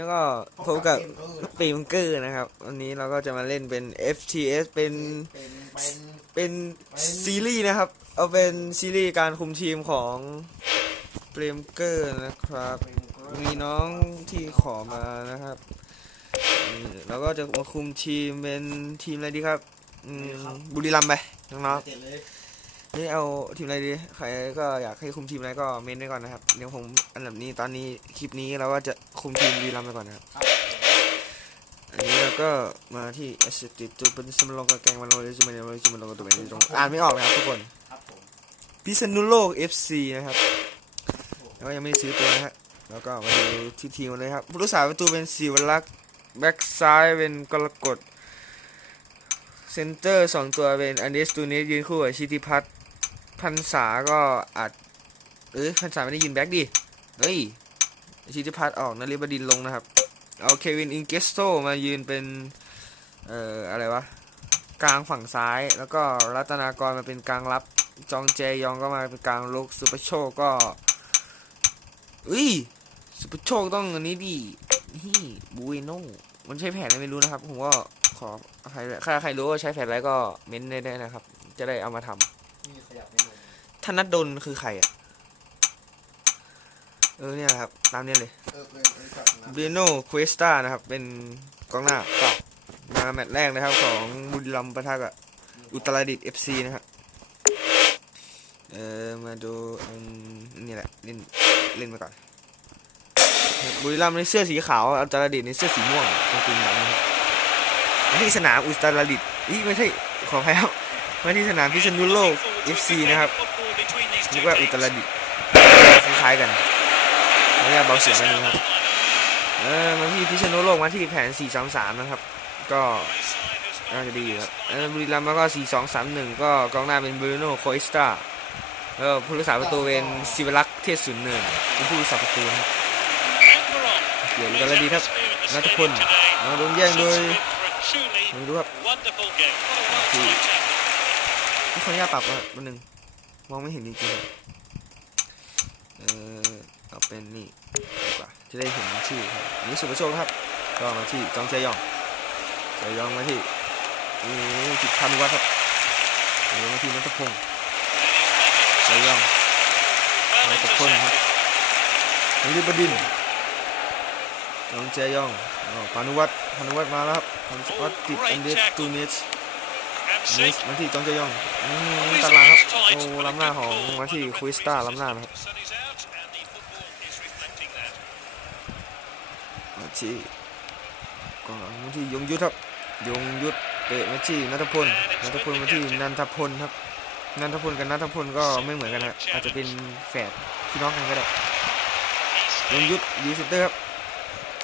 นี้ก็พบกับปีมเกอร์นะครับ วันนี้เราก็จะมาเล่นเป็น FTS เป็นเป็นซีรีส์นะครับ เอาเป็นซีรีส์การคุมทีมของเปรมเกอร์นะครับ มีน้องที่ขอมานะครับเราก็จะมาคุมทีมเป็นทีมอะไรดีครับบุรีรัมย์ไปน้องๆ นี่เอาทีมอะไรดีใครก็อยากให้คุมทีมอะไรก็เมนไว้ก่อนนะครับเดี๋ยวผมอันดับนี้ตอนนี้คลิปนี้เราก็จะคุมทีมบุรีรัมไปก่อนนะครับอันนี้เราก็มาที่ a s s e t ตัวเป็นสมลงกระแกงมันโรยจุมันโรยจุมันโรยตัวเป็นตรงอ่านไม่ออกนะครับทุกคนครับผมพิษณุโลก FC นะครับแล้วก็ยังไม่ได้ซื้อตัวนะฮะแล้วก็มาดูที่ทีมกันเลยครับผู้รักษาประตูเป็นศิวลักษ์แบ็กซ้ายเป็นกรกฎเซนเตอร์สองตัวเป็นอันเดสตูเนสยืนคู่กับชิติพัฒน์ พันษาก็อาจเอ้ยพันษาไม่ได้ยืนแบ็กดิเฮ้ยชิติพัฒน์ออกนฤบดินลงนะครับ เอาเควินอิงเกสโตมายืนเป็น เอ่อ อะไรวะ กลางฝั่งซ้าย แล้วก็รัตนากรมาเป็นกลางรับ จองเจยองก็มาเป็นกลางลุกสุปโชคก็อุ้ยสุปโชคต้องอันนี้ดินี่บูเอโนมันใช้แผนอะไรไม่รู้นะครับ ผมก็ขออภัยด้วยถ้าใครรู้ว่าใช้แผนอะไรก็เม้นได้ได้นะครับ จะได้เอามาทำ นัดดลคือใครอะ เออเนี่ยแหละครับ ตามเนี้ยเลยเออเป็นเป็นกับนะเบโนค u สตานะครับ เป็นกองหน้าเปล่ามาแมตช์แรกนะครับ ของบุรีรัมย์ปะทะกับอุตรดิตถ์ FC นะครับเออมาดูอืมนี่แหละเล่นเล่นมาก่อนบุรีรัมย์ในเสื้อสีขาวอุตรดิตถ์ในเสื้อสีม่วงกางเกงดำนะครับมาที่สนามอุตรดิตถ์อีไม่ใช่ขออภัยครับมาที่สนามพิษณุโลก FC นะครับ นึกว่าอุตรดิตถ์คล้ายๆกันไม่อยากเบาเสียงกันนี้ครับ เออมาที่พิษณุโลกมาที่แผน 4-3-3 นะครับ ก็น่าจะดีอยู่ครับเออบุรีรัมย์มาก็ 4-2-3-1 ก็กองหน้าเป็นบรูโน่โคอิสตาแล้วก็ผู้รักษาประตูเป็นศิวลักษณ์เทศสุนเนินเป็นผู้รักษาประตูนะครับเกี่ยวกันแล้วดีครับนัทพลมาโดนแย่งโดยไม่รู้ครับที่ที่คนนี้ปรับอะมันหนึ่ง มองไม่เห็นจริงๆเออเอาเป็นนี่ดีกว่าจะได้เห็นชื่อครับนนี้สุภโชคครับก็มาที่จองเจยองเจยองมาที่อือจิตพันวัฒน์ครับเดี๋ยวมาที่นัทพงศ์เจยองนัทพลครับนริบดินจองเจยองอ๋อพานุวัฒน์พานุวัฒน์มาแล้วครับพานุวัฒน์ติดอันเดสตูเนส เนสมาที่จองเจยองอืมตัดหลังครับ โอ้ล้ำหน้าของมาที่คุยสตาล้ำหน้านะครับมาที่กองหลังมาที่ยงยุทธครับ ยงยุทธเตะมาที่นัทพล นัทพลมาที่นันทพลครับ นันทพลกับนัทพลก็ไม่เหมือนกันครับอาจจะเป็นแฝดพี่น้องกันก็ได้ ยงยุทธยูซิเตอร์ครับ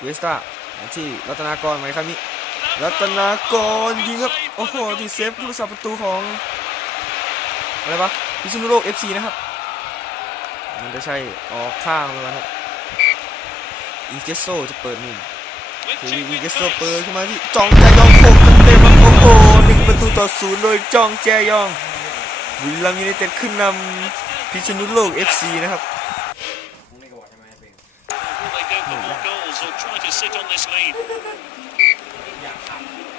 เวสตามาที่รัตนากรไหมครับนี่ รัตนากรยิงครับ โอ้โหดีเซฟผู้รักษาประตูของ อะไรวะพิษณุโลก FC นะครับ มันจะใช่ออกข้างเลยนะครับอีเกสโซจะเปิดมุมคืออีเกสโซเปิดขึ้นมาที่จองแจยองโขกเต็มๆโอ้โหหนึ่งประตูต่อศูนย์โดยจองแจยองบุรีรัมย์ยูไนเต็ดขึ้นนำพิษณุโลก FC นะครับ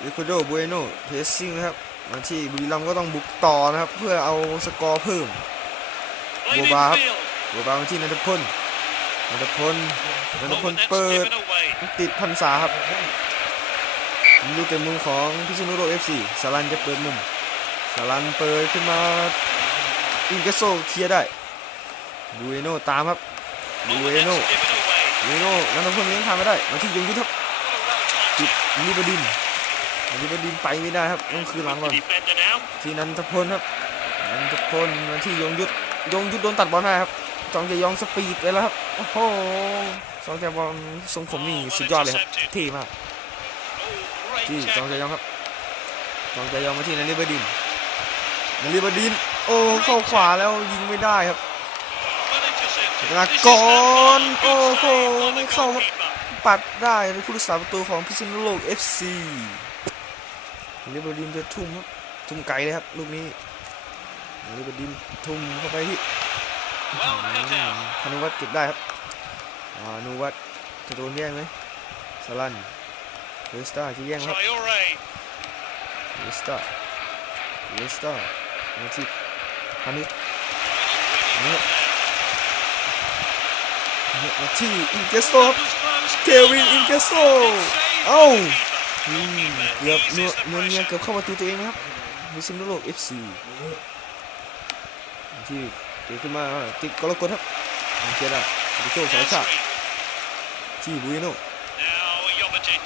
ริคาโดบูเอโนเพสซิ่งนะครับมาที่บุรีรัมย์ก็ต้องบุกต่อนะครับ เพื่อเอาสกอร์เพิ่มบัวบาครับบัวบามาที่นันทพลนันทพลนันทพลเปิดติดพันษาครับดูเต็มมุมของพิษณุโลก FC สารันจะเปิดมุมสารันเปิดขึ้นมาอินเกโซเคลียร์ได้บูเอโนตามครับบูเอโนบูเอโนนันทพลยังทำไม่ได้ มาที่ยงยุทธครับติดนิบดิน นิบดินไปไม่ได้ครับต้องคืนหลังก่อนที่นันทพลครับนันทพลมาที่ยงยุทธยงยุทธโดนตัดบอลได้ครับจองจะยองสปีดเลยแล้วครับโอ้โหจองจะบอลทรงผมนี่สุดยอดเลยครับเท่มากที่จองจะยองครับจองจะยองมาที่นันนิบดินนาริบดินโอ้เข้าขวาแล้วยิงไม่ได้ครับลากรโอ้โหไม่เข้าครับปัดได้ในผู้รักษาประตูของพิษณุโลก FC นาริบดินจะทุ่มครับทุ่มไกลเลยครับลูกนี้นาริบดินทุ่มเข้าไปที่พานุวัฒน์เก็บได้ครับอ่านุวัฒน์จะโดนแย่งไหมลันเวสต้าที่แย่งครับ Traore. เวสต้าเวสต้ามาที่พานิชเนี่ยเนี่ยมาที่อินเกสโตครับ Was close. Kevin Ingesso. Oh. Oh. Hmm. เกือบเนื้อเนื้อเนียเกือบเข้าประตูตัวเองนะครับมิซินโลก FC ที่ตีขึ้นมาติดกรกฎครับเชียร์ได้สุดโชคสายชาติที่บุยโน Now Jovetic.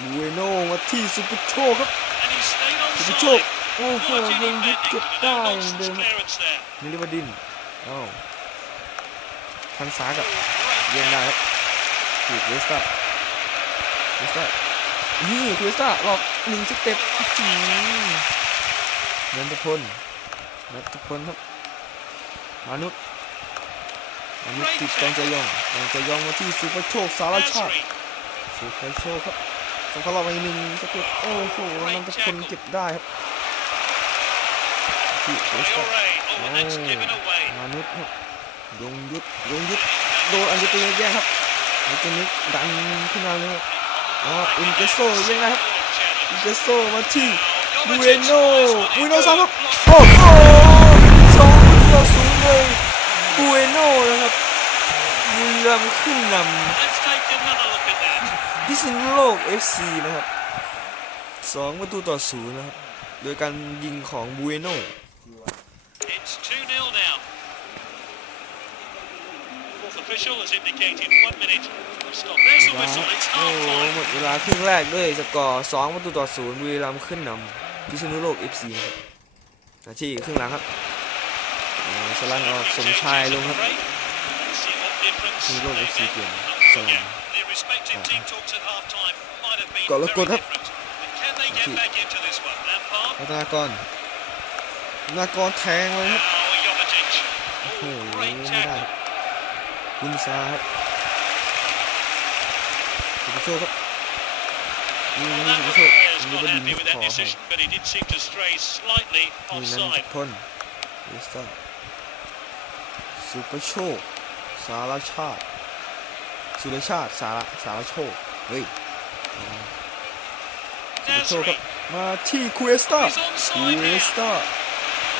บุยโนมาที่สุดโชคครับ And he stayed on สุด side. โชคโอ้โห Martin ยังยึด defending, เก็บ but ได้ no เหมือนเดิ nonsense มครับ clearance there. มิลิบดินอ้าวทางซ้ายกับ Great เยี่ยงได้ครับถูกเวสต้าเวสต้า นี่เวสต้าหลอกหนึ่งสเต็ปอื้อหือนันทพลนัทพลครับมานุษย์มานุษย์ติดกองใจยองกองใจยองมาที่สุภโชคสารชาติ Nasri. สุภโชคครับสองเขาหลอกมาอีกหนึ่งสเต็ปโอ้โหนันทพลเก็บได้ครับที่เวสต้า Traore. Oh, and that's given away. มานุษย์ครับยงยุทธยงยุทธโดนอันยุทธตัวแย่งครับอันตัวนี้ดันขึ้นมาเลยครับ อ๋ออินเกโซย่งนะครับอินเกโซมาที่บูเอโนบูเอโนซ้ำครับโอ้โหสองต่อศูนย์เลยบูเอโนนะครับบุรีรัมขึ้นนำพิษณุโลก FC นะครับสองประตูต่อศูนย์นะครับ โดยการยิงของบูเอโน It's 2-0 now. Fourth official has indicated one minute of stop. There's the whistle. It's โอ้ half โห time. หมดเวลาครึ่งแรกด้วยสกอร์2ประตูต่อศูนย์บุรีรัมย์ขึ้นนำพิษณุโลก FC นะครับนาทีครึ่งหลังครับอ่าสลันออกสมชายลงครับ Let's see what difference พิษณุโลก they FC make. เปลี่ยน Um, สลัน yeah, the respective team talks at half time might have been Got very the good, huh? different. But can they get Actually- back into this one? Lampard. รัตนากรรัตนากรแทงเลยครับ Now Jovetic. โอ้โห Oh, ไม่ great ได้ tackle. กุนซาครับสุภโชคครับนี่นี่สุภโชคนี่ not ก็ดิน happy ค with รับ that ขอให้นี่นั้นพลเวสตันสุภโชคสารชาติ สุรชาติสารสารโชคเฮ้ยสุภโชคครับมาที่คูเอสตาคูเอสตา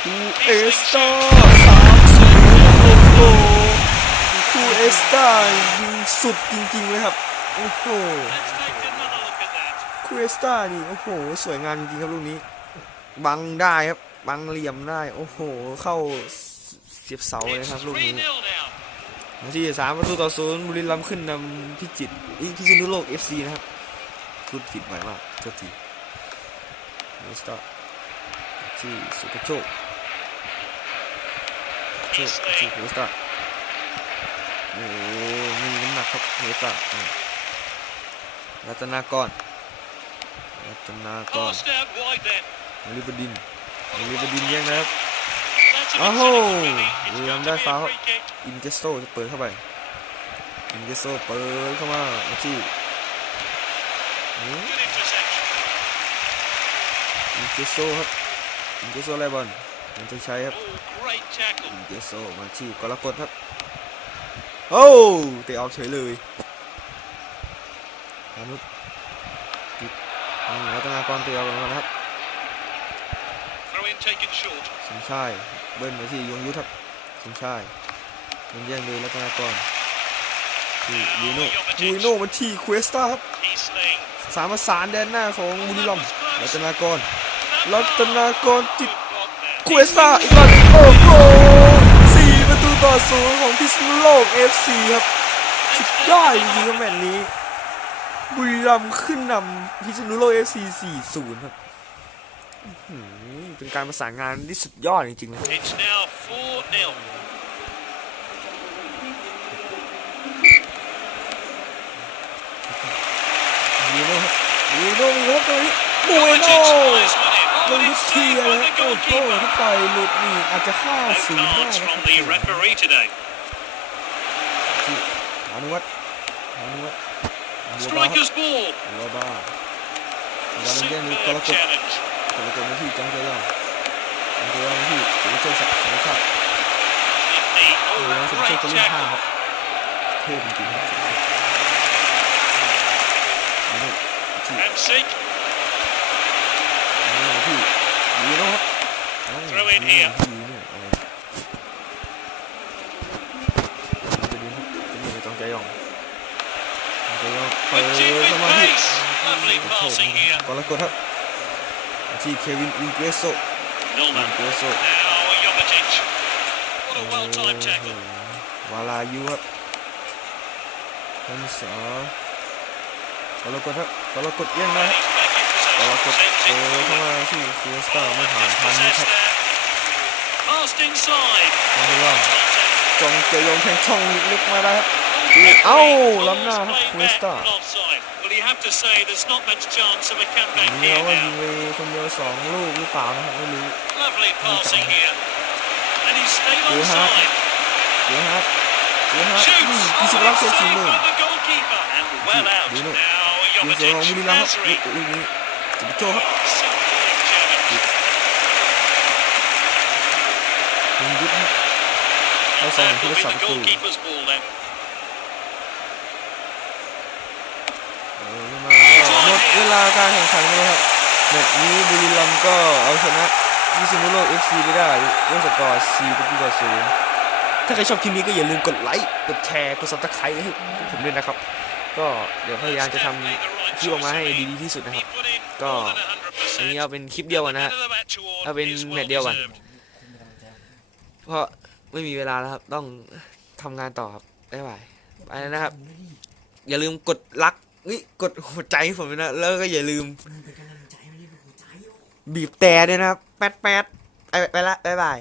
คูเอสตาสามศูนย์โอ้โห คูเอสตายิงสุดจริงๆเลยครับ โอ้โหคูเอสตานี่ โอ้โห สวยงามจริงๆครับลูกนี้ บังได้ครับ บังเหลี่ยมได้ โอ้โห เข้าเสียบเสาเลยครับลูกนี้นาทีสามประตูต่อศูนย์บุรีรัมย์ขึ้นนำพิจิตรอีพิษณุโลก FC นะครับพูดผิดไว้มากโทษทีเนสตาที่สุภโชคโชคที่เนสตา อ้โหมีน้ำหนักครับเนสตาอืมรัตนากรรัตนากร Passed out wide then. มลิบดินมลิบดินแย่งนะครับ That's a Oh, bit silly, really. It's William going to be a Dafoe. free kick. อินเกสโซจะเปิดเข้าไป อินเกสโซเปิดเข้ามามาที่อืม Good interception. อินเกสโซครับอินเกสโซไล่บอลมันจะใช้ครับ Oh, great tackle. อินเกสโซมาที่กรกฎครับ โอ้เตะออกเฉยเลยมนุษย์ติดนี่รัตนากรเตะออกมานะครับ Throw in taken short. สมชายเบิ้ลมาที่ยงยุทธครับสมชายมันแย่งเลยรัตนากรที่บูโน่บูโน่มาที่เควสตาครับ Eastling. สามประสานแดนหน้าของบุรีรัมย์รัตนากร Lampard. รัตนากรติด Good block there. คูเอสตาอีกรอบหนึงโอ้โหสี่ประ ตูต่อศูนย์ของพิษณุโลก FC ครับสุดยอดจริงๆครับแมตช์นี้ บุรีรัมย์ขึ้นนำพิษณุโลก FC 4-0 ครับอื้อหือเป็นการประสานงานที่สุดยอดจริงๆเลย It's now 4 0. บูโน่ครับบูโน่มีครับตัวนี้บูโน่ Jovetic fires one in. ล Oh, ง and ทุก it's ที saved เลย by ค the รับโอ้โห goalkeeper. ถ้าต่อยหลุดนี่อาจจะ No 5-0ได้ cards นะค from รับ the referee today. อนุวัฒน์อนุวัฒน์บัวบาครับ Striker's ball. บัวบาบัวบาเป็นแย่งมือกร Superb กฎ challenge. กรกฎมาที่จังเจยองจังเจยองมาที่สุริโชคศักดิ์สารชาติ Indeed. โอ้ Oh, โหสุริโชค great จะเล่นห้า tackle. ครับเทพจริงๆครับสุริโชค Now, สุริโชค Jovetic. ครับ ที่ Hamsik. นี่ที่ ดีนะครับอ้าว Throw in นี่ here. ที่นี่อะไรเนี่ยจะดีครับจะดีไม่ต้องใจหยองใจหยองเปิด With Jim เข้า with มาที่ pace. Lovely passing here. ก่อนละกดครับที่เควินอินเกรโซอิ Norman. นเกรโซ Now Jovetic. What a well-timed tackle. วาลายูครับพันสาก่อนละกดครับก่อนละกดเอี้ยงได้ And ครับ he's back in ก่อนละกด โอ้เข้ามาสู่คูสตาร์ไม่ผ่านทางนี้ครับไม่รู้ว่าจงเจยงแทงช่องลึกมาได้ครับเอ้าล้ำหน้าครับคูสตาร์นี่ว่ายิงไปคนเดียวสองลูกหรือเปล่านะครับไม่รู้ไม่จำดูครับดูครับดูครับกิสิรักเซฟสี่หนึ่งดูนู่นดูเสียงของบุรีรัมย์ครับ Nasri. ลูกนี้จะไปโจ้ครับ Superb German. ยิงยุบครับเข้าสอง That ผู้ will รั be กษา the ประตู goalkeeper's ball then. เออมาก็หมดเวลาการแข่งขันเลยครับแมตช์นี้บุรีรัมย์ก็เอาชนะพิษณุโลก FC ไปได้ด้วยสกอร์4ประตูต่อศูนย์ถ้าใครชอบคลิปนี้ก็อย่าลืมกดไลค์ กดแชร์ กดซับสไครต์ให้ผมด้วยนะครับ ก็เดี๋ยวพยายามจะทำคลิปออกมาให้ดีที่สุดนะครับ ก็อันนี้เอาเป็นคลิปเดียวกันนะฮะเอาเป็นแมตช์เดียวกันเพราะไม่มีเวลาแล้วครับ ต้องทำงานต่อครับบ๊ายบายไปนะครับ อย่าลืมกดลักนี่กดหัวใจให้ผมด้วยนะ แล้วก็อย่าลืม บีบแต่ด้วยนะครับ แป๊ดแป๊ดไปไปละบ๊ายบาย